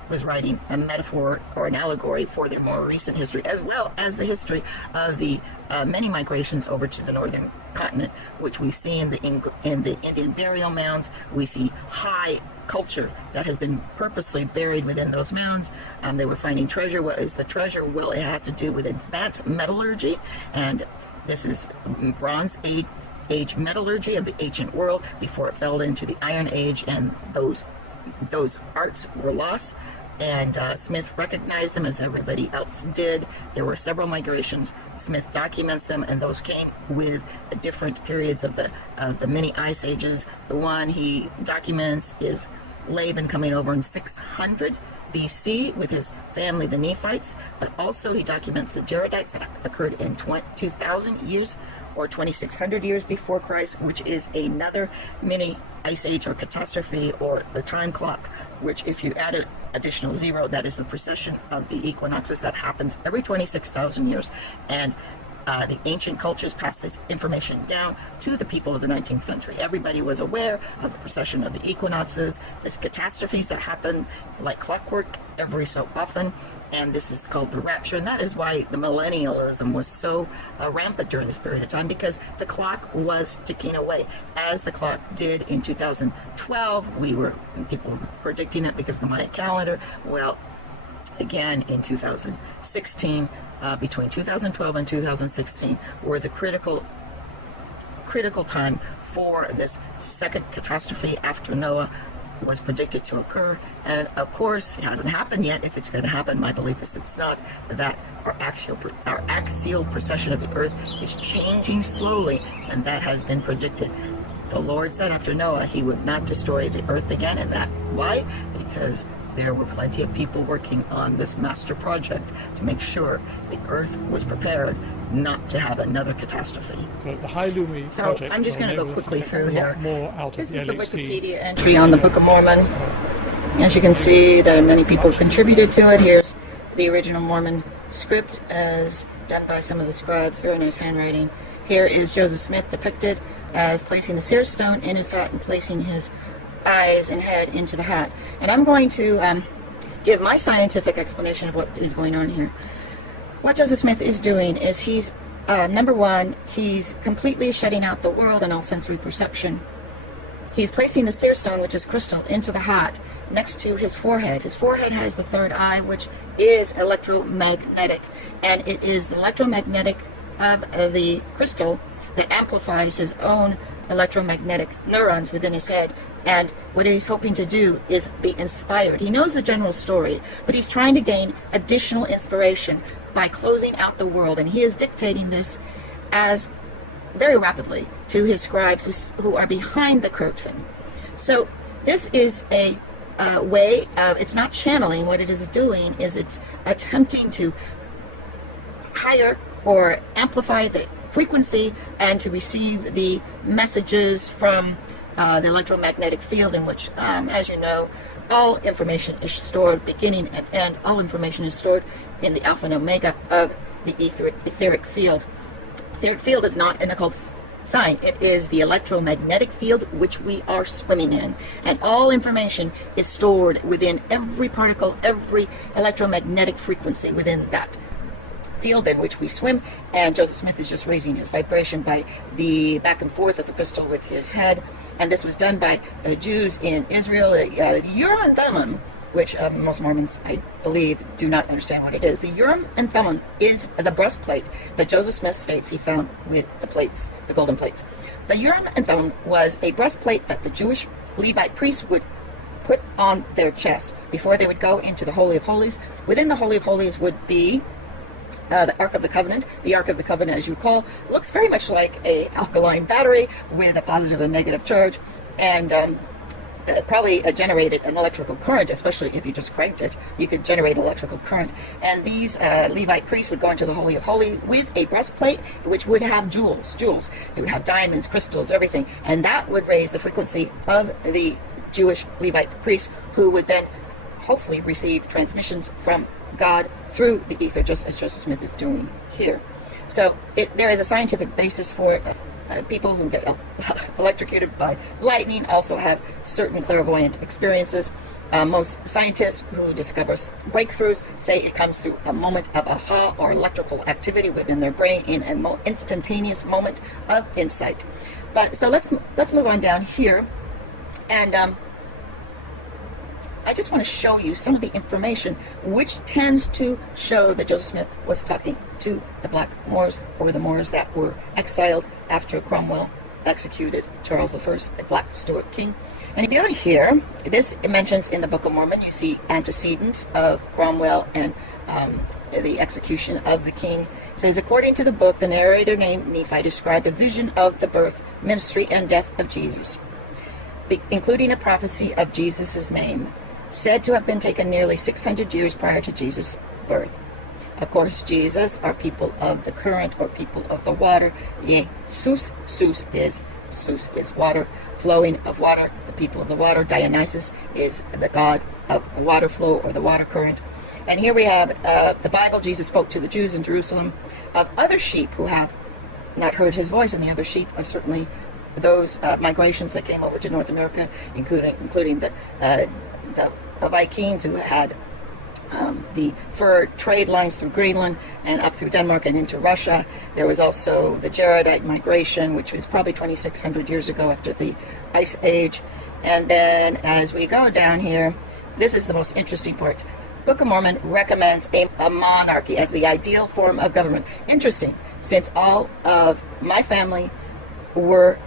was writing a metaphor or an allegory for their more recent history, as well as the history of the many migrations over to the northern continent, which we see in the Indian burial mounds. We see high culture that has been purposely buried within those mounds. They were finding treasure. What is the treasure? Well, it has to do with advanced metallurgy, and this is Bronze Age metallurgy of the ancient world before it fell into the Iron Age, and those arts were lost. And Smith recognized them as everybody else did. There were several migrations. Smith documents them, and those came with the different periods of the many ice ages. The one he documents is Laban coming over in 600 BC with his family, the Nephites, but also he documents the Jaredites that occurred in 2,000 years or 2,600 years before Christ, which is another mini ice age or catastrophe, or the time clock, which if you add an additional zero, that is the precession of the equinoxes that happens every 26,000 years. And the ancient cultures passed this information down to the people of the 19th century. Everybody was aware of the precession of the equinoxes, these catastrophes that happen like clockwork every so often, and this is called the rapture. And that is why the millennialism was so rampant during this period of time, because the clock was ticking away, as the clock did in 2012. People were predicting it because of the Maya calendar. Well, again in 2016, between 2012 and 2016 were the critical time for this second catastrophe after Noah was predicted to occur. And of course, it hasn't happened yet. If it's going to happen, my belief is it's not, that our axial precession of the earth is changing slowly, and that has been predicted. The Lord said after Noah he would not destroy the earth again, and that why? Because there were plenty of people working on this master project to make sure the earth was prepared not to have another catastrophe. So the High Lumi project. I'm just going to go quickly through here. More out This of is the the LHC. Wikipedia entry on the Book of Mormon. As you can see, that many people contributed to it. Here's the original Mormon script as done by some of the scribes. Very nice handwriting. Here is Joseph Smith depicted as placing the seer stone in his hat and placing his eyes and head into the hat. And I'm going to give my scientific explanation of what is going on here. What Joseph Smith is doing is he's, number one, he's completely shutting out the world and all sensory perception. He's placing the seer stone, which is crystal, into the hat next to his forehead. His forehead has the third eye, which is electromagnetic, and it is the electromagnetic of the crystal that amplifies his own electromagnetic neurons within his head. And what he's hoping to do is be inspired. He knows the general story, but he's trying to gain additional inspiration by closing out the world, and he is dictating this as very rapidly to his scribes who are behind the curtain. So this is a way of, it's not channeling. What it is doing is it's attempting to higher or amplify the frequency and to receive the messages from the electromagnetic field, in which, as you know, all information is stored, beginning and end. All information is stored in the alpha and omega of the etheric field. Etheric field is not an occult sign. It is the electromagnetic field which we are swimming in. And all information is stored within every particle, every electromagnetic frequency within that field in which we swim. And Joseph Smith is just raising his vibration by the back and forth of the crystal with his head. And this was done by the Jews in Israel. The Urim and Thummim which most Mormons, I believe, do not understand what it is. The Urim and Thummim is the breastplate that Joseph Smith states he found with the plates, the golden plates. The Urim and Thummim was a breastplate that the Jewish Levite priests would put on their chest before they would go into the Holy of Holies. Within the Holy of Holies would be the Ark of the Covenant. The Ark of the Covenant, as you recall, looks very much like a alkaline battery with a positive and negative charge, and probably generated an electrical current, especially if you just cranked it. You could generate electrical current. And these Levite priests would go into the Holy of Holies with a breastplate which would have jewels. It would have diamonds, crystals, everything. And that would raise the frequency of the Jewish Levite priests, who would then hopefully receive transmissions from God through the ether, just as Joseph Smith is doing here. So there is a scientific basis for it. People who get electrocuted by lightning also have certain clairvoyant experiences. Most scientists who discover breakthroughs say it comes through a moment of aha or electrical activity within their brain in an instantaneous moment of insight. But so let's move on down here, and I just want to show you some of the information which tends to show that Joseph Smith was talking to the Black Moors, or the Moors that were exiled after Cromwell executed Charles I, the Black Stuart king. And down here, this mentions in the Book of Mormon, you see antecedents of Cromwell and the execution of the king. It says, according to the book, the narrator named Nephi described a vision of the birth, ministry, and death of Jesus, including a prophecy of Jesus' name, said to have been taken nearly 600 years prior to Jesus' birth. Of course, Jesus are people of the current, or people of the water. Sus is water, flowing of water, the people of the water. Dionysus is the god of the water flow, or the water current. And here we have the Bible. Jesus spoke to the Jews in Jerusalem of other sheep who have not heard his voice, and the other sheep are certainly those migrations that came over to North America, including the Vikings, who had the fur trade lines through Greenland and up through Denmark and into Russia. There was also the Jaredite migration, which was probably 2,600 years ago after the Ice Age. And then as we go down here, this is the most interesting part. Book of Mormon recommends a monarchy as the ideal form of government. Interesting, since all of my family were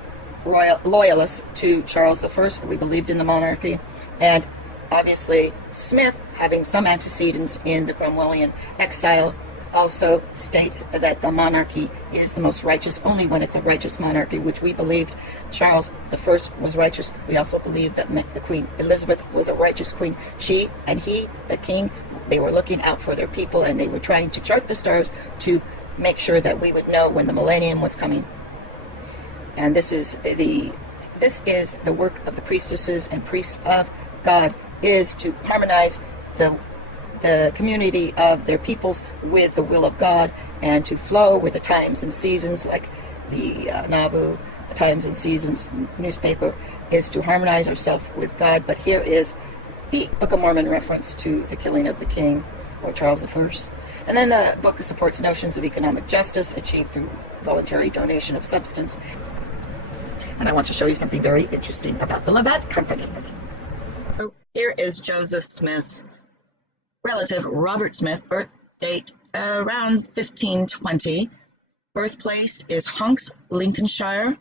loyalists to Charles I. We believed in the monarchy, and obviously Smith, having some antecedents in the Cromwellian exile, also states that the monarchy is the most righteous only when it's a righteous monarchy, which we believed Charles I was righteous. We also believed that the Queen Elizabeth was a righteous queen. She and he, the king, they were looking out for their people, and they were trying to chart the stars to make sure that we would know when the millennium was coming. And this is the work of the priestesses and priests of God, is to harmonize the community of their peoples with the will of God, and to flow with the times and seasons, like the Nauvoo Times and Seasons newspaper is to harmonize ourselves with God. But here is the Book of Mormon reference to the killing of the king, or Charles I. And then the book supports notions of economic justice achieved through voluntary donation of substance. And I want to show you something very interesting about the Levant Company. So here is Joseph Smith's relative, Robert Smith, birth date around 1520. Birthplace is Hunks, Lincolnshire,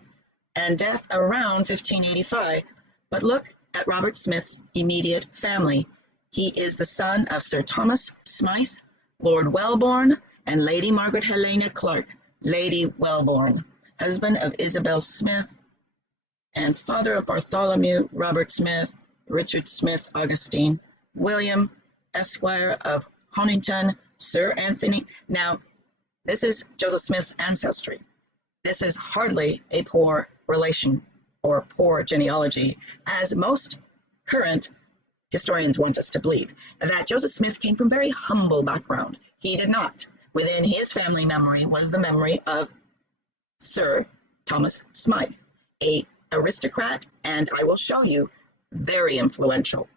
and death around 1585. But look at Robert Smith's immediate family. He is the son of Sir Thomas Smythe, Lord Wellborn, and Lady Margaret Helena Clark, Lady Wellborn, husband of Isabel Smith, and father of Bartholomew Robert Smith, Richard Smith Augustine, William, Esquire of Honington, Sir Anthony. Now, this is Joseph Smith's ancestry. This is hardly a poor relation or poor genealogy, as most current historians want us to believe, that Joseph Smith came from very humble background. He did not. Within his family memory was the memory of Sir Thomas Smythe, a aristocrat, and I will show you, very influential.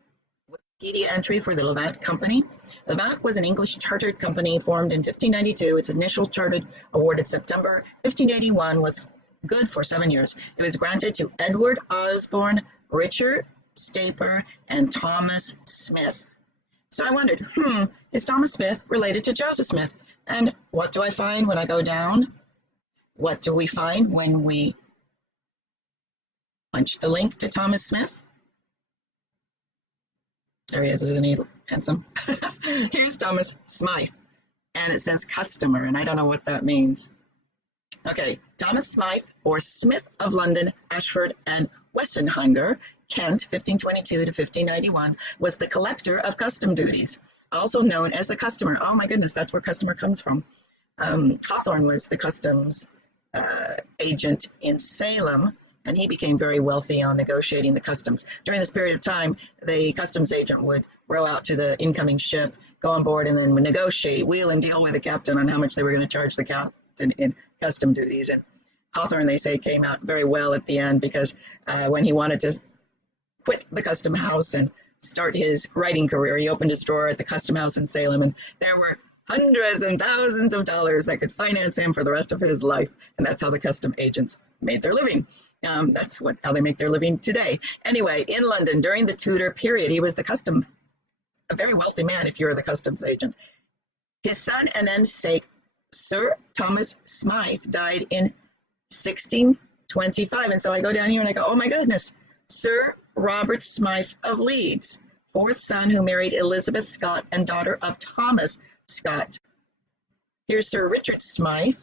Wikipedia entry for the Levant Company. Levant was an English chartered company formed in 1592. Its initial chartered awarded September 1581 was good for 7 years. It was granted to Edward Osborne, Richard Staper, and Thomas Smith. So I wondered, is Thomas Smith related to Joseph Smith? And what do I find when I go down? What do we find when we punch the link to Thomas Smith? There he is, isn't he handsome? Here's Thomas Smythe, and it says customer, and I don't know what that means. Okay, Thomas Smythe, or Smith of London, Ashford, and Westenhanger, Kent, 1522 to 1591, was the collector of custom duties, also known as the customer. Oh my goodness, that's where customer comes from. Hawthorne was the customs agent in Salem, and he became very wealthy on negotiating the customs. During this period of time, the customs agent would row out to the incoming ship, go on board, and then would negotiate, wheel and deal with the captain on how much they were going to charge the captain in custom duties. And Hawthorne, they say, came out very well at the end, because when he wanted to quit the custom house and start his writing career, he opened his drawer at the custom house in Salem, and there were hundreds and thousands of dollars that could finance him for the rest of his life. And that's how the custom agents made their living. That's how they make their living today. Anyway, in London during the Tudor period, he was a very wealthy man if you're the customs agent. His son and namesake, Sir Thomas Smythe, died in 1625. And so I go down here and I go, oh my goodness, Sir Robert Smythe of Leeds, fourth son who married Elizabeth Scott and daughter of Thomas Scott. Here's Sir Richard Smythe.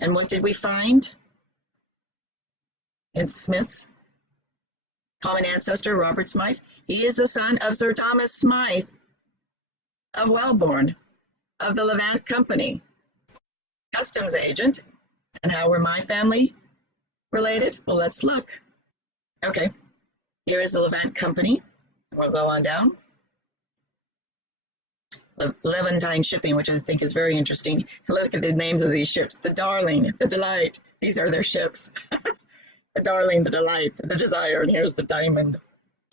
And what did we find in Smith's common ancestor, Robert Smythe? He is the son of Sir Thomas Smythe of Wellborn, of the Levant Company, customs agent. And how were my family related? Well, let's look. Okay, here is the Levant Company. We'll go on down. Levantine shipping, which I think is very interesting. Look at the names of these ships. The Darling, the Delight. These are their ships. The Darling, the Delight, the Desire, and here's the Diamond.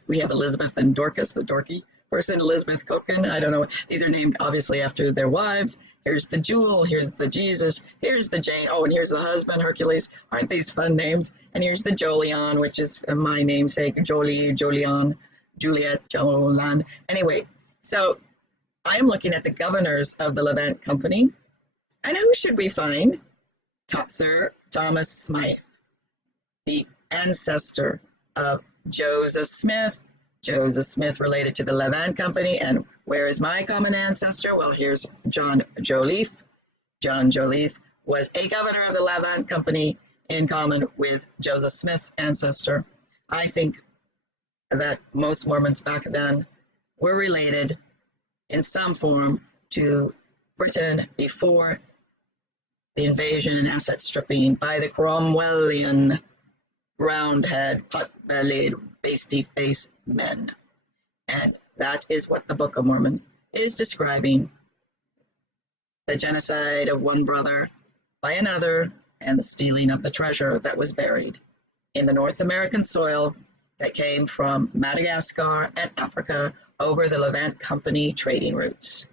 We have Elizabeth and Dorcas, the dorky person, Elizabeth Coken. I don't know. These are named obviously after their wives. Here's the Jewel. Here's the Jesus. Here's the Jane. Oh, and here's the husband, Hercules. Aren't these fun names? And here's the Jolion, which is my namesake, Jolie, Jolion, Juliet, Jolan. Anyway, so I am looking at the governors of the Levant Company. And who should we find? Sir Thomas Smythe, the ancestor of Joseph Smith. Joseph Smith related to the Levant Company. And where is my common ancestor? Well, here's John Joliffe. John Joliffe was a governor of the Levant Company in common with Joseph Smith's ancestor. I think that most Mormons back then were related in some form to Britain before the invasion and asset stripping by the Cromwellian round-head, pot-bellied, pasty-faced men. And that is what the Book of Mormon is describing: the genocide of one brother by another and the stealing of the treasure that was buried in the North American soil that came from Madagascar and Africa over the Levant Company trading routes.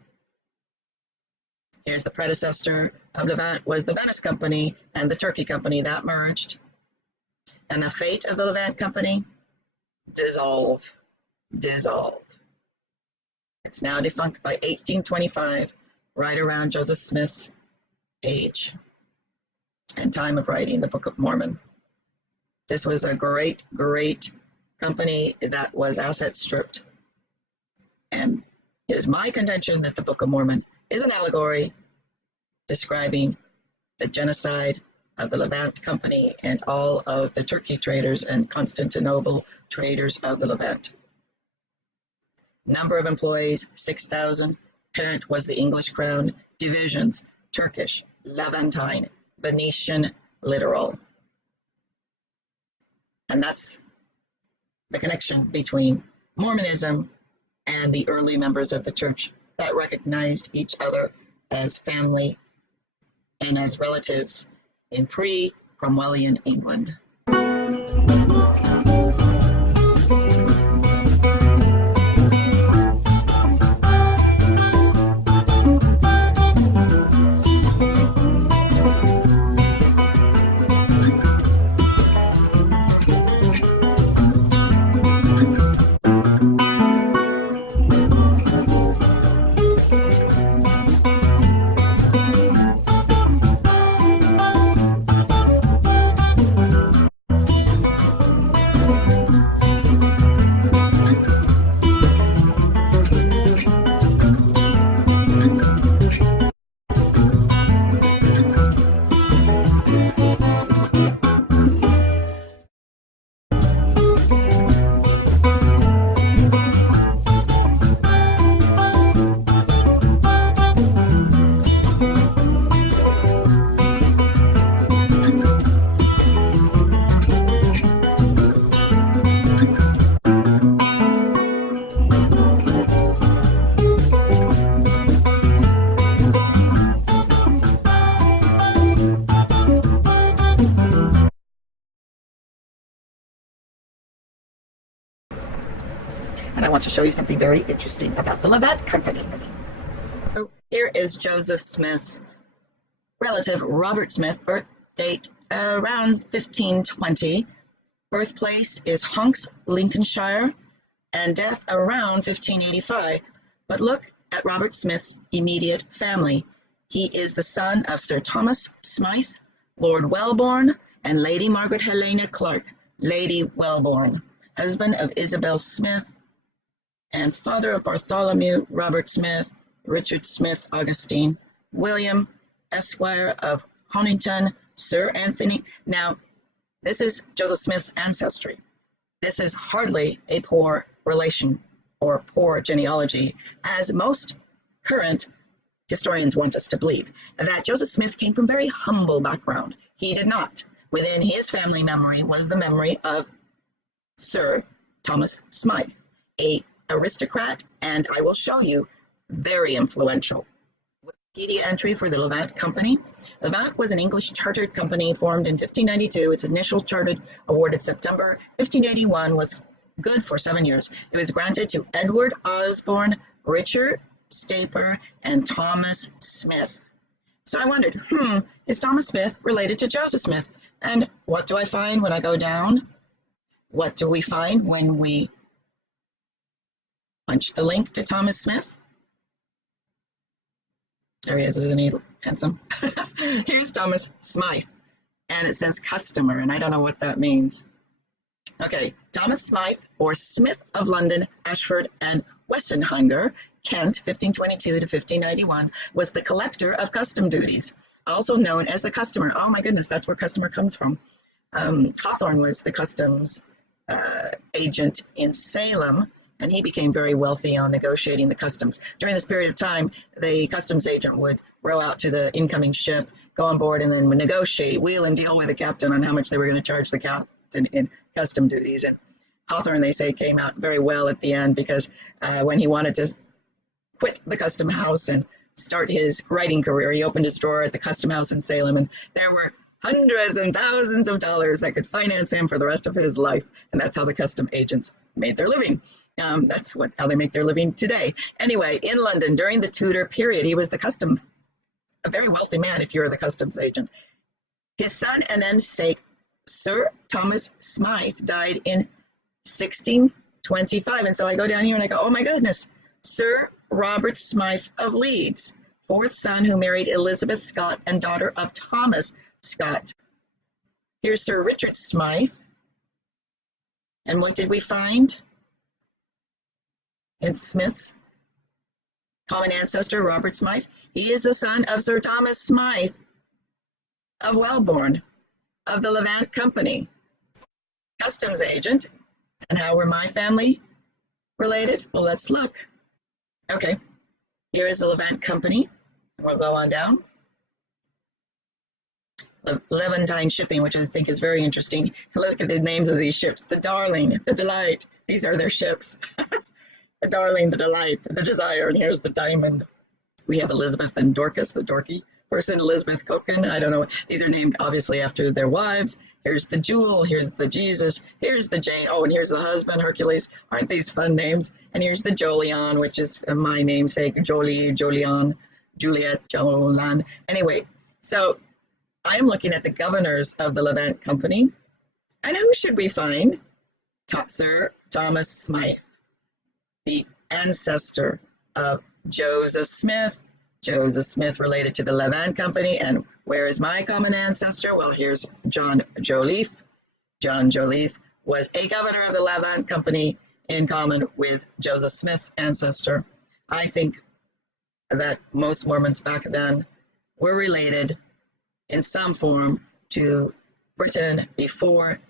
Here's the predecessor of Levant was the Venice Company and the Turkey Company that merged. And the fate of the Levant Company? Dissolved. It's now defunct by 1825, right around Joseph Smith's age and time of writing the Book of Mormon. This was a great, great company that was asset stripped. And it is my contention that the Book of Mormon is an allegory describing the genocide of the Levant Company and all of the Turkey traders and Constantinople traders of the Levant. Number of employees, 6,000. Parent was the English crown. Divisions, Turkish, Levantine, Venetian, literal. And that's the connection between Mormonism and the early members of the church that recognized each other as family and as relatives in pre-Cromwellian England. And I want to show you something very interesting about the Levant Company. So here is Joseph Smith's relative, Robert Smith, birth date around 1520. Birthplace is Hunks, Lincolnshire, and death around 1585. But look at Robert Smith's immediate family. He is the son of Sir Thomas Smythe, Lord Wellborn, and Lady Margaret Helena Clark, Lady Wellborn, husband of Isabel Smith, and father of Bartholomew Robert Smith, Richard Smith Augustine, William, Esquire of Honington, Sir Anthony. Now, this is Joseph Smith's ancestry. This is hardly a poor relation or poor genealogy, as most current historians want us to believe, that Joseph Smith came from very humble background. He did not. Within his family memory was the memory of Sir Thomas Smythe, a aristocrat, and I will show you, very influential. Wikipedia entry for the Levant Company. Levant was an English chartered company formed in 1592. Its initial chartered awarded September 1581 was good for 7 years. It was granted to Edward Osborne, Richard Staper, and Thomas Smith. So I wondered, is Thomas Smith related to Joseph Smith? And what do I find when I go down? What do we find when we punch the link to Thomas Smith? There he is, isn't he handsome? Here's Thomas Smythe, and it says customer, and I don't know what that means. Okay, Thomas Smythe, or Smith of London, Ashford, and Westenhanger, Kent, 1522 to 1591, was the collector of custom duties, also known as the customer. Oh my goodness, that's where customer comes from. Hawthorne was the customs agent in Salem, and he became very wealthy on negotiating the customs. During this period of time, the customs agent would row out to the incoming ship, go on board, and then would negotiate, wheel and deal with the captain on how much they were going to charge the captain in custom duties. And Hawthorne, they say, came out very well at the end, because when he wanted to quit the custom house and start his writing career, he opened his drawer at the custom house in Salem, and there were hundreds and thousands of dollars that could finance him for the rest of his life. And that's how the custom agents made their living. That's how they make their living today. Anyway, in London, during the Tudor period, he was a very wealthy man if you're the customs agent. His son and namesake, Sir Thomas Smythe, died in 1625. And so I go down here and I go, oh my goodness, Sir Robert Smythe of Leeds, fourth son who married Elizabeth Scott and daughter of Thomas Scott. Here's Sir Richard Smythe. And what did we find? In Smith's common ancestor, Robert Smythe. He is the son of Sir Thomas Smythe of Wellborn, of the Levant Company, customs agent. And how were my family related? Well, let's look. Okay, here is the Levant Company. We'll go on down. Levantine shipping, which I think is very interesting. Look at the names of these ships. The Darling, the Delight. These are their ships. The Darling, the Delight, the Desire, and here's the Diamond. We have Elizabeth and Dorcas, the dorky person, Elizabeth Coken. I don't know. These are named obviously after their wives. Here's the Jewel, here's the Jesus, here's the Jane. Oh, and here's the husband, Hercules. Aren't these fun names? And here's the Jolion, which is my namesake, Jolie, Jolion, Juliet, Jolan. Anyway, so I'm looking at the governors of the Levant Company. And who should we find? Sir Thomas Smythe, the ancestor of Joseph Smith. Joseph Smith related to the Levant Company. And where is my common ancestor? Well, here's John Joliffe. John Joliffe was a governor of the Levant Company in common with Joseph Smith's ancestor. I think that most Mormons back then were related in some form to Britain before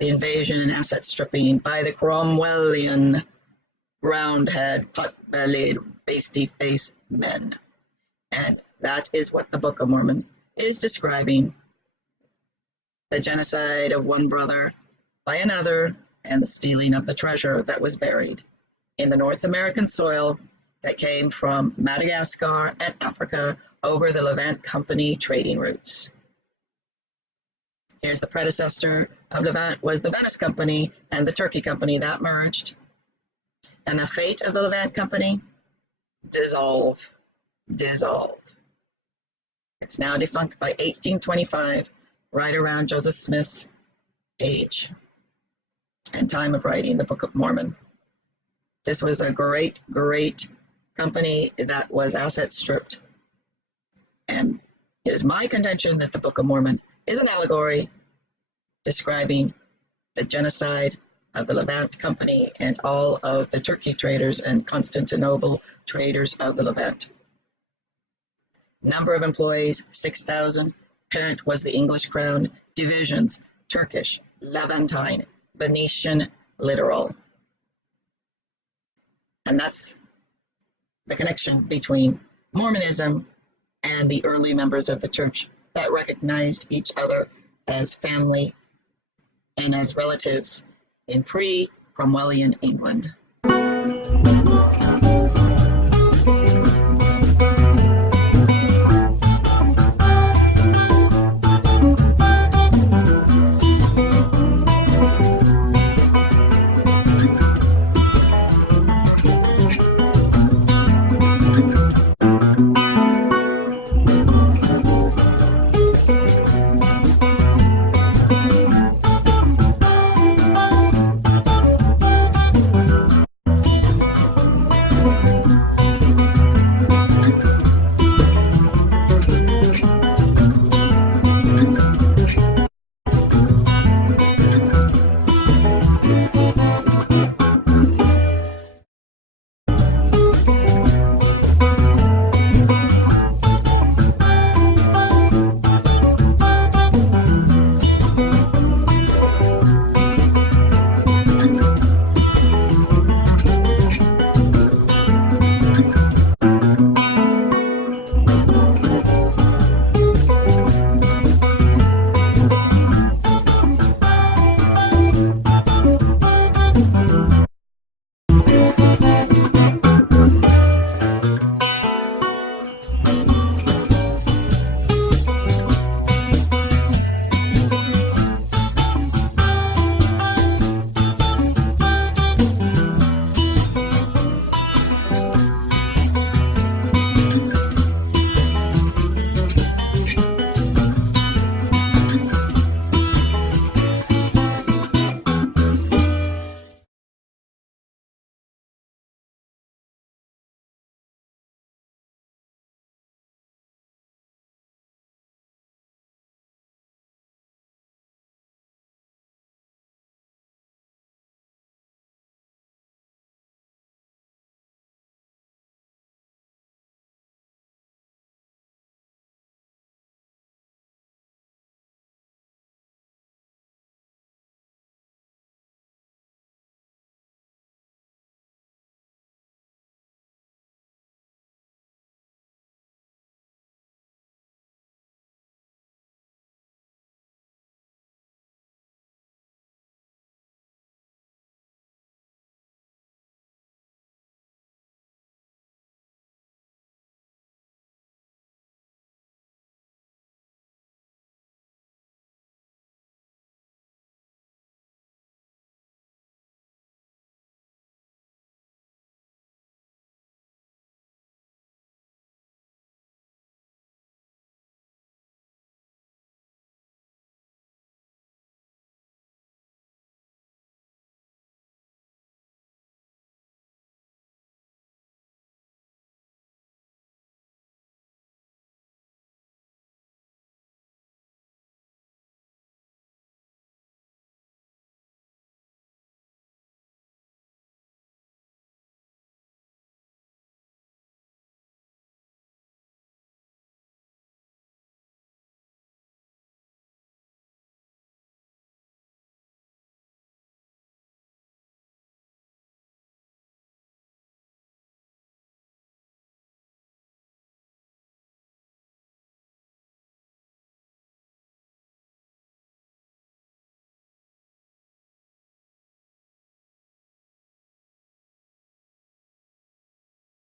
the invasion and asset stripping by the Cromwellian round-head, pot-bellied, pasty-faced men. And that is what the Book of Mormon is describing. The genocide of one brother by another and the stealing of the treasure that was buried in the North American soil that came from Madagascar and Africa over the Levant Company trading routes. Here's the predecessor of Levant was the Venice Company and the Turkey Company that merged. And the fate of the Levant Company? Dissolved. It's now defunct by 1825, right around Joseph Smith's age and time of writing the Book of Mormon. This was a great, great company that was asset stripped. And it is my contention that the Book of Mormon is an allegory describing the genocide of the Levant Company and all of the Turkey traders and Constantinople traders of the Levant. Number of employees, 6,000. Parent was the English crown. Divisions, Turkish, Levantine, Venetian, literal. And that's the connection between Mormonism and the early members of the church that recognized each other as family and as relatives in pre-Cromwellian England.